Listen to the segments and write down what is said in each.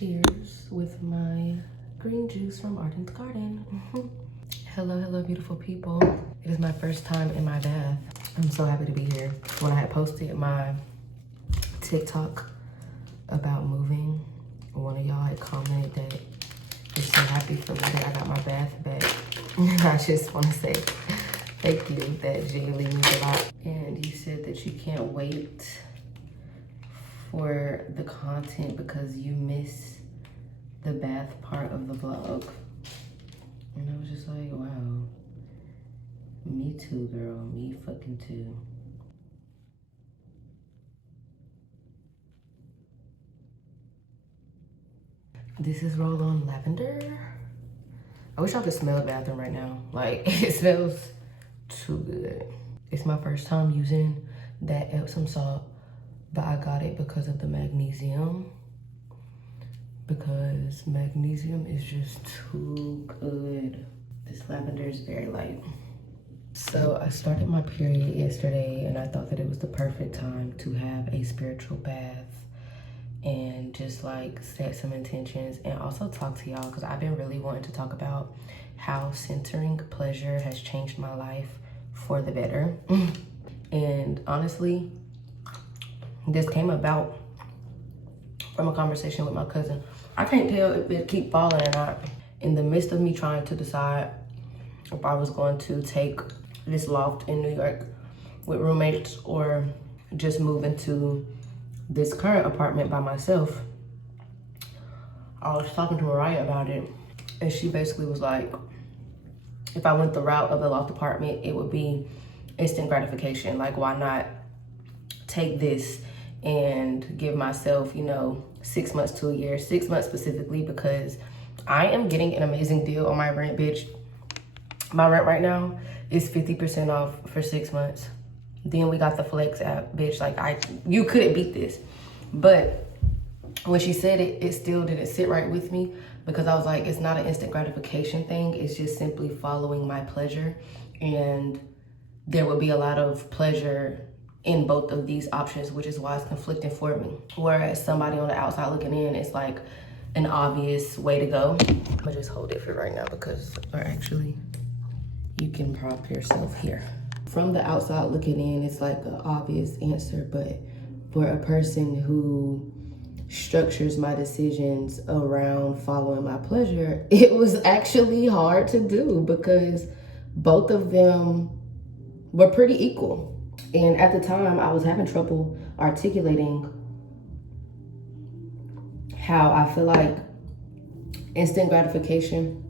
Cheers with my green juice from Arden's Garden. Hello, beautiful people. It is my first time in my bath. I'm so happy to be here. When I had posted my TikTok about moving, one of y'all had commented that you're so happy for me that I got my bath back. I just want to say thank you. That genuinely means a lot. And you said that you can't wait for the content because you miss the bath part of the vlog. And I was just like, wow, me too, girl, me fucking too. This is roll-on lavender. I wish I could smell the bathroom right now. Like, it smells too good. It's my first time using that Epsom salt, but I got it because of the magnesium. Because magnesium is just too good. This lavender is very light. So I started my period yesterday and I thought that it was the perfect time to have a spiritual bath and just like set some intentions and also talk to y'all, because I've been really wanting to talk about how centering pleasure has changed my life for the better. And honestly, this came about from a conversation with my cousin. I can't tell if it keep falling or not. In the midst of me trying to decide if I was going to take this loft in New York with roommates or just move into this current apartment by myself, I was talking to Mariah about it, and she basically was like, if I went the route of the loft apartment, it would be instant gratification. Like, why not take this and give myself, you know, 6 months to a year, 6 months specifically, because I am getting an amazing deal on my rent, bitch. My rent right now is 50% off for 6 months. Then we got the Flex app, bitch. Like, you couldn't beat this. But when she said it, it still didn't sit right with me, because I was like, it's not an instant gratification thing. It's just simply following my pleasure. And there would be a lot of pleasure in both of these options, which is why it's conflicting for me. Whereas somebody on the outside looking in, it's like an obvious way to go. I'm gonna just hold it for right now because, or actually, you can prop yourself here. From the outside looking in, it's like an obvious answer, but for a person who structures my decisions around following my pleasure, it was actually hard to do because both of them were pretty equal. And at the time, I was having trouble articulating how I feel like instant gratification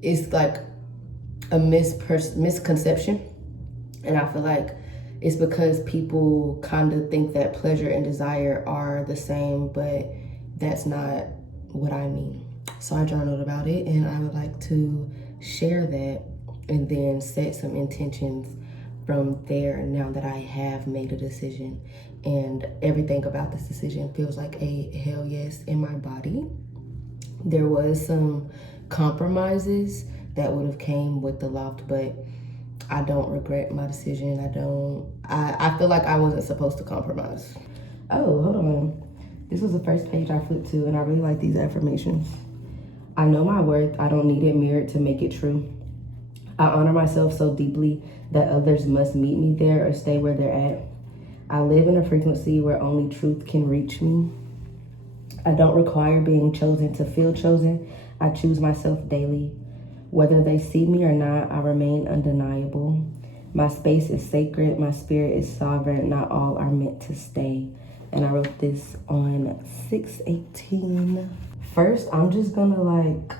is like a misconception. And I feel like it's because people kind of think that pleasure and desire are the same, but that's not what I mean. So I journaled about it, and I would like to share that and then set some intentions from there now that I have made a decision. And everything about this decision feels like a hell yes in my body. There was some compromises that would have came with the loft, but I don't regret my decision. I feel like I wasn't supposed to compromise. Oh, hold on. This was the first page I flipped to, and I really like these affirmations. I know my worth. I don't need it mirrored to make it true. I honor myself so deeply that others must meet me there or stay where they're at. I live in a frequency where only truth can reach me. I don't require being chosen to feel chosen. I choose myself daily. Whether they see me or not, I remain undeniable. My space is sacred. My spirit is sovereign. Not all are meant to stay. And I wrote this on 6/18. First, I'm just gonna like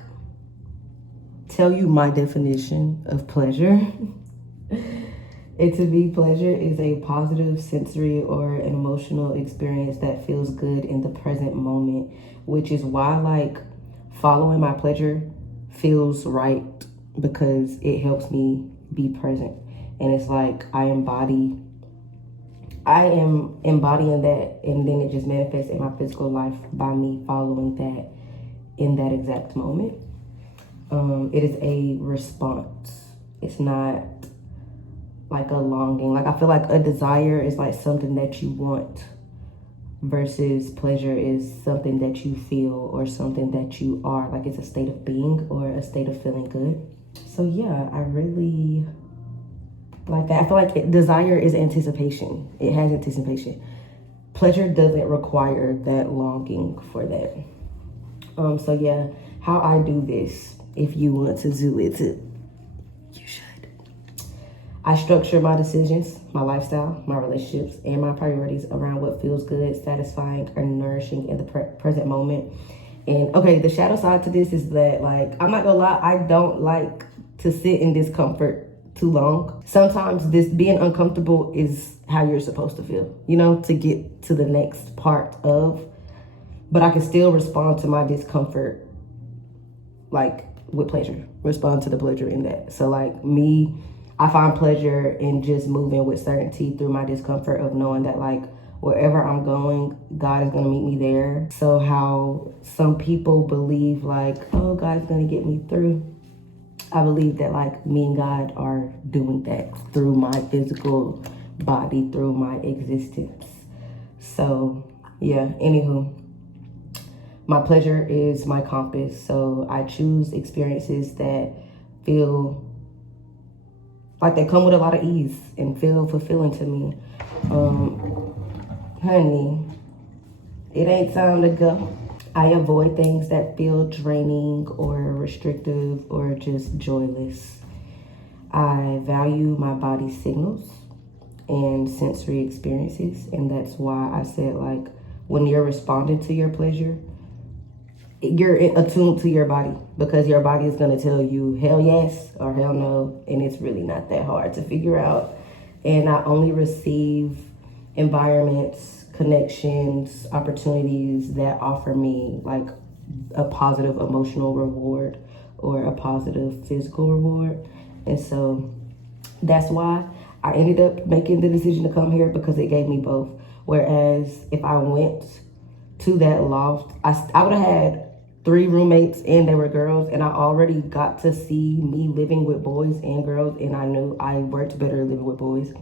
tell you my definition of pleasure. It to be pleasure is a positive sensory or an emotional experience that feels good in the present moment, which is why like following my pleasure feels right, because it helps me be present. And it's like I am embodying that, and then it just manifests in my physical life by me following that in that exact moment. It is a response. It's not like a longing. Like I feel like a desire is like something that you want versus pleasure is something that you feel or something that you are, like it's a state of being or a state of feeling good. So yeah, I really like that. I feel like desire is anticipation. It has anticipation. Pleasure doesn't require that longing for that. So yeah, how I do this, if you want to do it, you should. I structure my decisions, my lifestyle, my relationships, and my priorities around what feels good, satisfying, or nourishing in the present moment. And okay, the shadow side to this is that, like, I'm not gonna lie, I don't like to sit in discomfort too long. Sometimes this being uncomfortable is how you're supposed to feel, you know, to get to the next part of, but I can still respond to my discomfort, like with pleasure, respond to the pleasure in that. So like me, I find pleasure in just moving with certainty through my discomfort of knowing that like wherever I'm going, God is gonna meet me there. So how some people believe like, oh, God's gonna get me through. I believe that like me and God are doing that through my physical body, through my existence. So yeah, anywho, my pleasure is my compass. So I choose experiences that feel like they come with a lot of ease and feel fulfilling to me. Honey, it ain't time to go. I avoid things that feel draining or restrictive or just joyless. I value my body's signals and sensory experiences, and that's why I said like when you're responding to your pleasure, you're attuned to your body, because your body is going to tell you hell yes or hell no, and it's really not that hard to figure out. And I only receive environments, connections, opportunities that offer me like a positive emotional reward or a positive physical reward. And so that's why I ended up making the decision to come here, because it gave me both. Whereas if I went to that loft, I would have had 3 roommates and they were girls, and I already got to see me living with boys and girls, and I knew I worked better living with boys.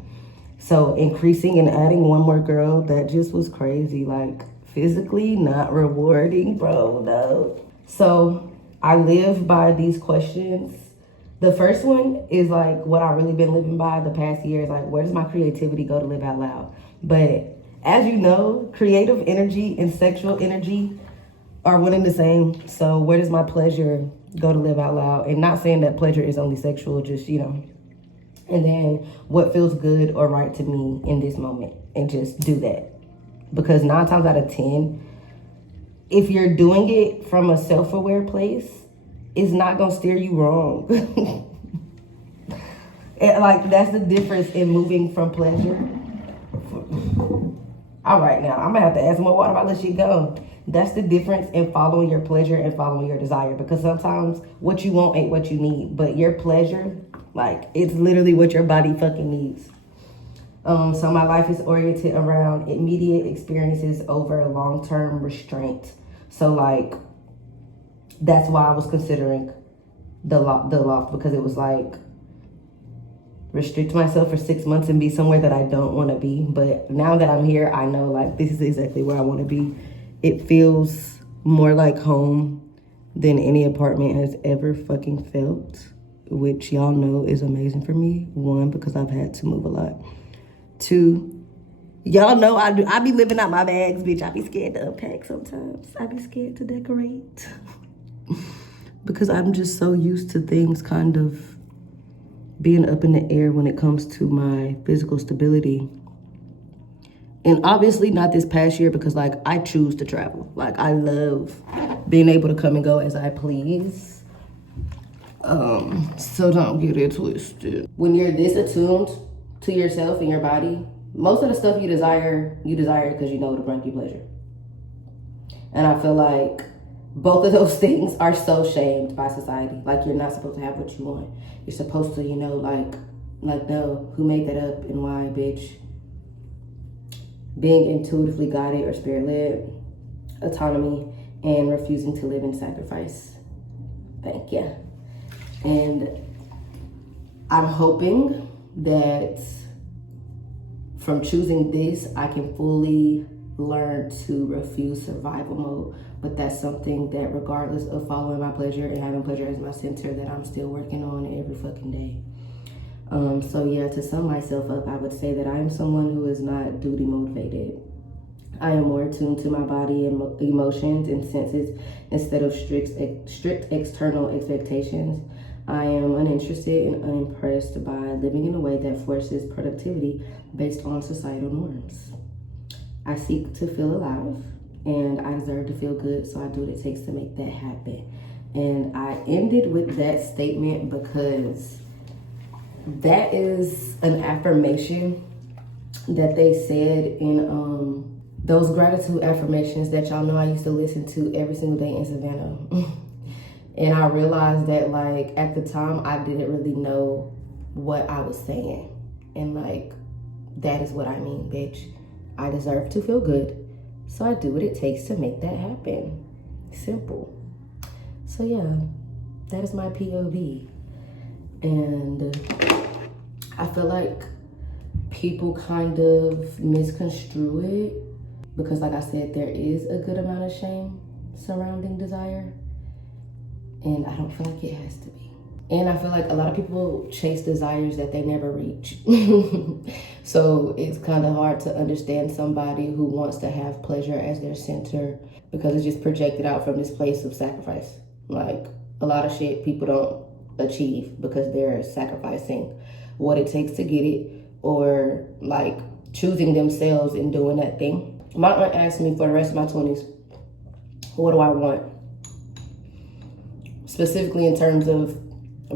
So increasing and adding one more girl, that just was crazy. Like physically not rewarding, bro, no. So I live by these questions. The first one is like what I've really been living by the past years, like where does my creativity go to live out loud? But as you know, creative energy and sexual energy are one and the same. So where does my pleasure go to live out loud? And not saying that pleasure is only sexual, just, you know. And then what feels good or right to me in this moment, and just do that. Because 9 times out of 10, if you're doing it from a self-aware place, it's not gonna steer you wrong. And like that's the difference in moving from pleasure. All right, now I'm gonna have to add some more water while I let you go. That's the difference in following your pleasure and following your desire, because sometimes what you want ain't what you need, but your pleasure, like it's literally what your body fucking needs. So my life is oriented around immediate experiences over long-term restraint. So like, that's why I was considering the loft, because it was like, restrict myself for 6 months and be somewhere that I don't want to be. But now that I'm here, I know like this is exactly where I want to be. It feels more like home than any apartment has ever fucking felt, which y'all know is amazing for me. 1, because I've had to move a lot. 2, y'all know I be living out my bags, bitch. I be scared to unpack sometimes. I be scared to decorate. Because I'm just so used to things kind of being up in the air when it comes to my physical stability. And obviously not this past year, because like I choose to travel. Like I love being able to come and go as I please. So don't get it twisted. When you're this attuned to yourself and your body, most of the stuff you desire because you know it'll bring you pleasure. And I feel like both of those things are so shamed by society. Like you're not supposed to have what you want. You're supposed to, you know, like no, who made that up and why, bitch? Being intuitively guided or spirit-led, autonomy, and refusing to live in sacrifice. Thank you. And I'm hoping that from choosing this, I can fully learned to refuse survival mode. But that's something that, regardless of following my pleasure and having pleasure as my center, that I'm still working on every fucking day. So yeah, to sum myself up, I would say that I am someone who is not duty motivated. I am more attuned to my body and emotions and senses instead of strict external expectations. I am uninterested and unimpressed by living in a way that forces productivity based on societal norms. I seek to feel alive, and I deserve to feel good, so I do what it takes to make that happen. And I ended with that statement because that is an affirmation that they said in those gratitude affirmations that y'all know I used to listen to every single day in Savannah. And I realized that, like, at the time, I didn't really know what I was saying. And, like, that is what I mean, bitch. I deserve to feel good, so I do what it takes to make that happen. Simple. So, yeah, that is my POV. And I feel like people kind of misconstrue it because, like I said, there is a good amount of shame surrounding desire. And I don't feel like it has to be. And I feel like a lot of people chase desires that they never reach. So it's kind of hard to understand somebody who wants to have pleasure as their center because it's just projected out from this place of sacrifice. Like, a lot of shit people don't achieve because they're sacrificing what it takes to get it, or like choosing themselves and doing that thing. My aunt asked me for the rest of my 20s, what do I want? Specifically in terms of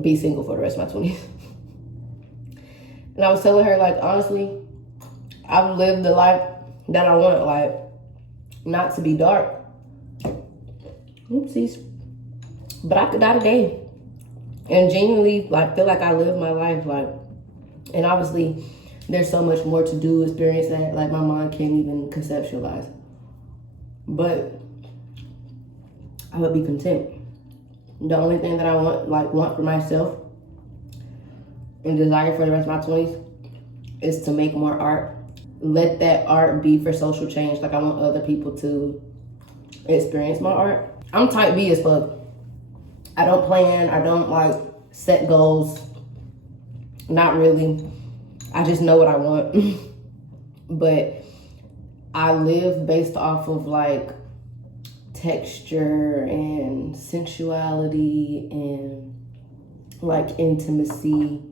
be single for the rest of my 20s. And I was telling her, like, honestly, I've lived the life that I want, like, not to be dark. Oopsies. But I could die today and genuinely, like, feel like I lived my life, like, and obviously there's so much more to do, experience that, like, my mind can't even conceptualize. But I would be content. The only thing that I want for myself and desire for the rest of my 20s is to make more art. Let that art be for social change. Like, I want other people to experience my art. I'm type B as fuck. I don't plan. I don't, like, set goals. Not really. I just know what I want. But I live based off of, like, texture and sensuality and, like, intimacy.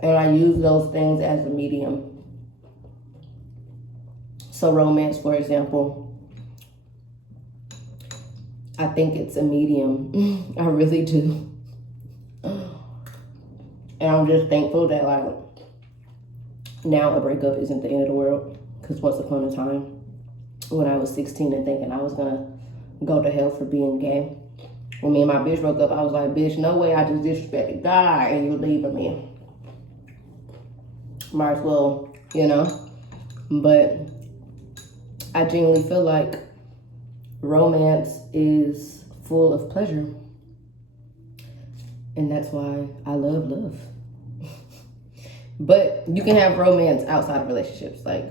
And I use those things as a medium. So romance, for example, I think it's a medium. I really do. And I'm just thankful that, like, now a breakup isn't the end of the world. Because once upon a time, when I was 16 and thinking I was gonna go to hell for being gay, when me and my bitch broke up, I was like, bitch, no way, I just disrespected God and you leaving me. Might as well, you know? But I genuinely feel like romance is full of pleasure. And that's why I love love. But you can have romance outside of relationships. Like,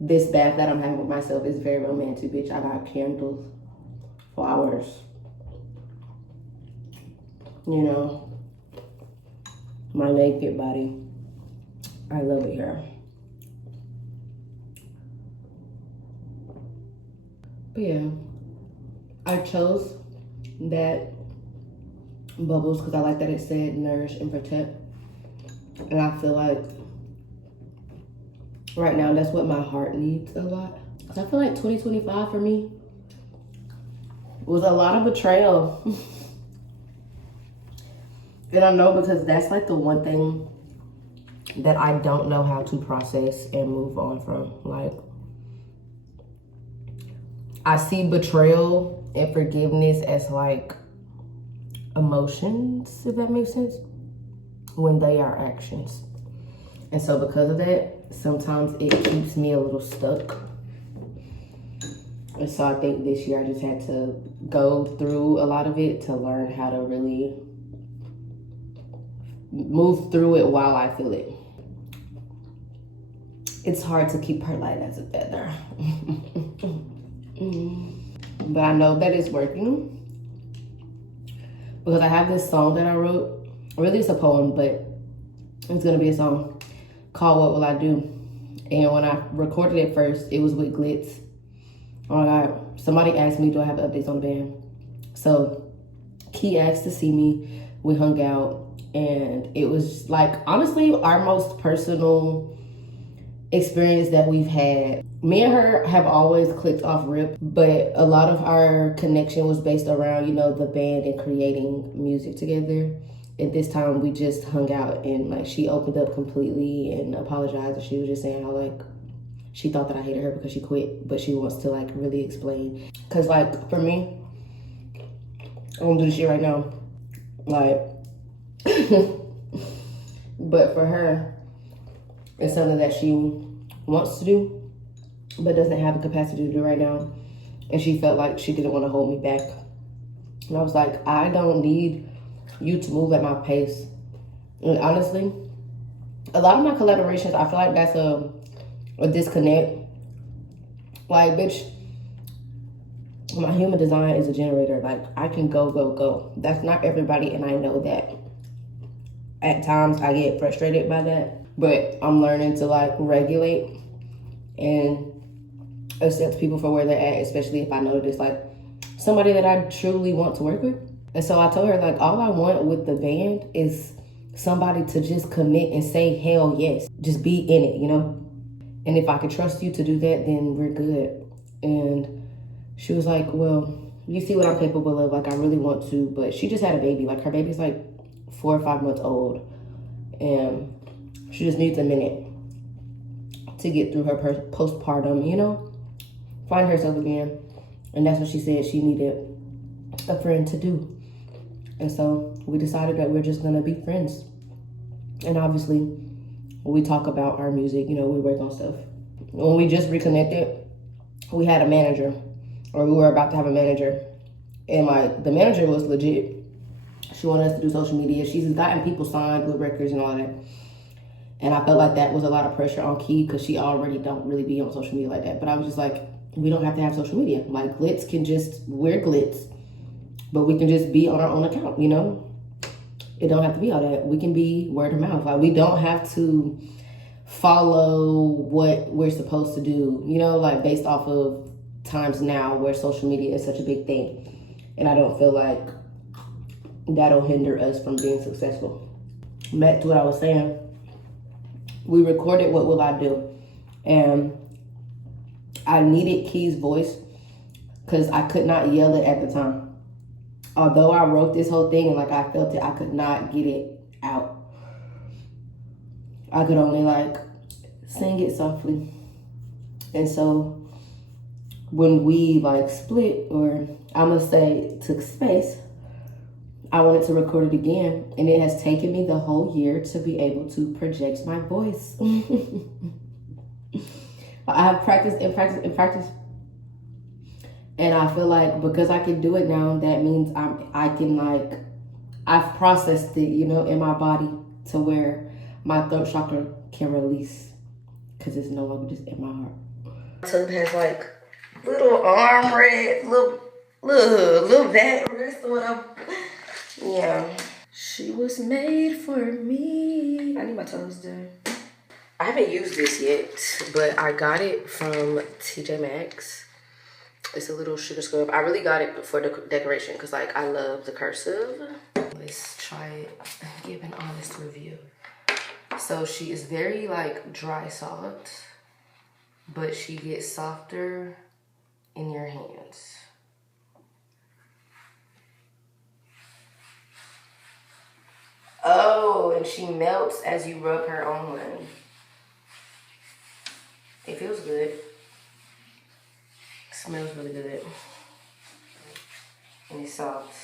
this bath that I'm having with myself is very romantic, bitch. I got candles, flowers, you know, my naked body. I love it here. But yeah, I chose that bubbles because I like that it said nourish and protect. And I feel like right now that's what my heart needs a lot. I feel like 2025 for me was a lot of betrayal. And I know because that's like the one thing that I don't know how to process and move on from. Like, I see betrayal and forgiveness as like emotions, if that makes sense, when they are actions. And so because of that, sometimes it keeps me a little stuck. And so I think this year I just had to go through a lot of it to learn how to really move through it while I feel it. It's hard to keep her light as a feather. But I know that it's working because I have this song that I wrote. Really, it's a poem, but it's gonna be a song called What Will I Do? And when I recorded it first, it was with Glitz. Oh my God, somebody asked me, do I have updates on the band? So Key asked to see me, we hung out, and it was like, honestly, our most personal experience that we've had. Me and her have always clicked off rip, but a lot of our connection was based around, you know, the band and creating music together. At this time, we just hung out, and like she opened up completely and apologized. And she was just saying how like she thought that I hated her because she quit, but she wants to like really explain. Cause like for me, I'm gonna do this shit right now, like. But for her, it's something that she wants to do, but doesn't have the capacity to do right now. And she felt like she didn't want to hold me back. And I was like, I don't need you to move at my pace. And honestly, a lot of my collaborations, I feel like that's a disconnect. Like, bitch, my human design is a generator. Like, I can go, go, go. That's not everybody, and I know that. At times, I get frustrated by that. But I'm learning to, like, regulate and accept people for where they're at, especially if I know that it's, like, somebody that I truly want to work with. And so I told her, like, all I want with the band is somebody to just commit and say, hell yes. Just be in it, you know? And if I could trust you to do that, then we're good. And she was like, well, you see what I'm capable of. Like, I really want to. But she just had a baby. Like, her baby's like 4 or 5 months old. And she just needs a minute to get through her postpartum, you know? Find herself again. And that's what she said she needed a friend to do. And so we decided that we're just gonna be friends. And obviously, we talk about our music, you know, we work on stuff. When we just reconnected, we had a manager, or we were about to have a manager. And like, the manager was legit. She wanted us to do social media. She's gotten people signed with records and all that. And I felt like that was a lot of pressure on Key because she already don't really be on social media like that. But I was just like, we don't have to have social media. Like, Glitz can just, we're Glitz, but we can just be on our own account, you know? It don't have to be all that. We can be word of mouth. Like, we don't have to follow what we're supposed to do, you know, like based off of times now where social media is such a big thing. And I don't feel like that'll hinder us from being successful. Back to what I was saying. We recorded What Will I Do? And I needed Key's voice because I could not yell it at the time. Although I wrote this whole thing and like I felt it, I could not get it out. I could only like sing it softly. And so when we like split, or I must say took space, I wanted to record it again. And it has taken me the whole year to be able to project my voice. I have practiced and practiced and practiced. And I feel like because I can do it now, that means I can like, I've processed it, you know, in my body to where my throat chakra can release because it's no longer just in my heart. My tub has like little arm rest, little back rest or whatever. Yeah. She was made for me. I need my toes done. I haven't used this yet, but I got it from TJ Maxx. It's a little sugar scrub. I really got it for the decoration because like I love the cursive. Let's try it, give an honest review. So she is very like dry soft, but she gets softer in your hands. Oh, and she melts as you rub her on. It feels good. Smells really good. And it's soft.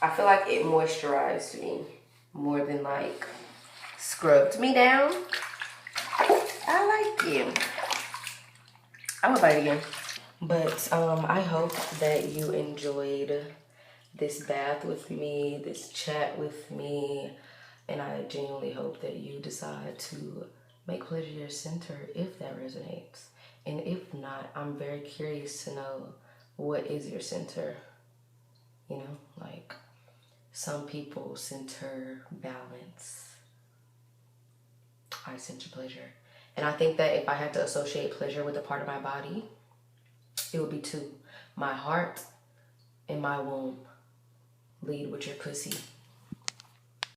I feel like it moisturized me more than like scrubbed me down. I like it. I'm gonna buy it again. But I hope that you enjoyed this bath with me, this chat with me, and I genuinely hope that you decide to make pleasure your center if that resonates. And if not, I'm very curious to know what is your center. You know, like some people center balance. I center pleasure. And I think that if I had to associate pleasure with a part of my body, it would be two: my heart and my womb. Lead with your pussy.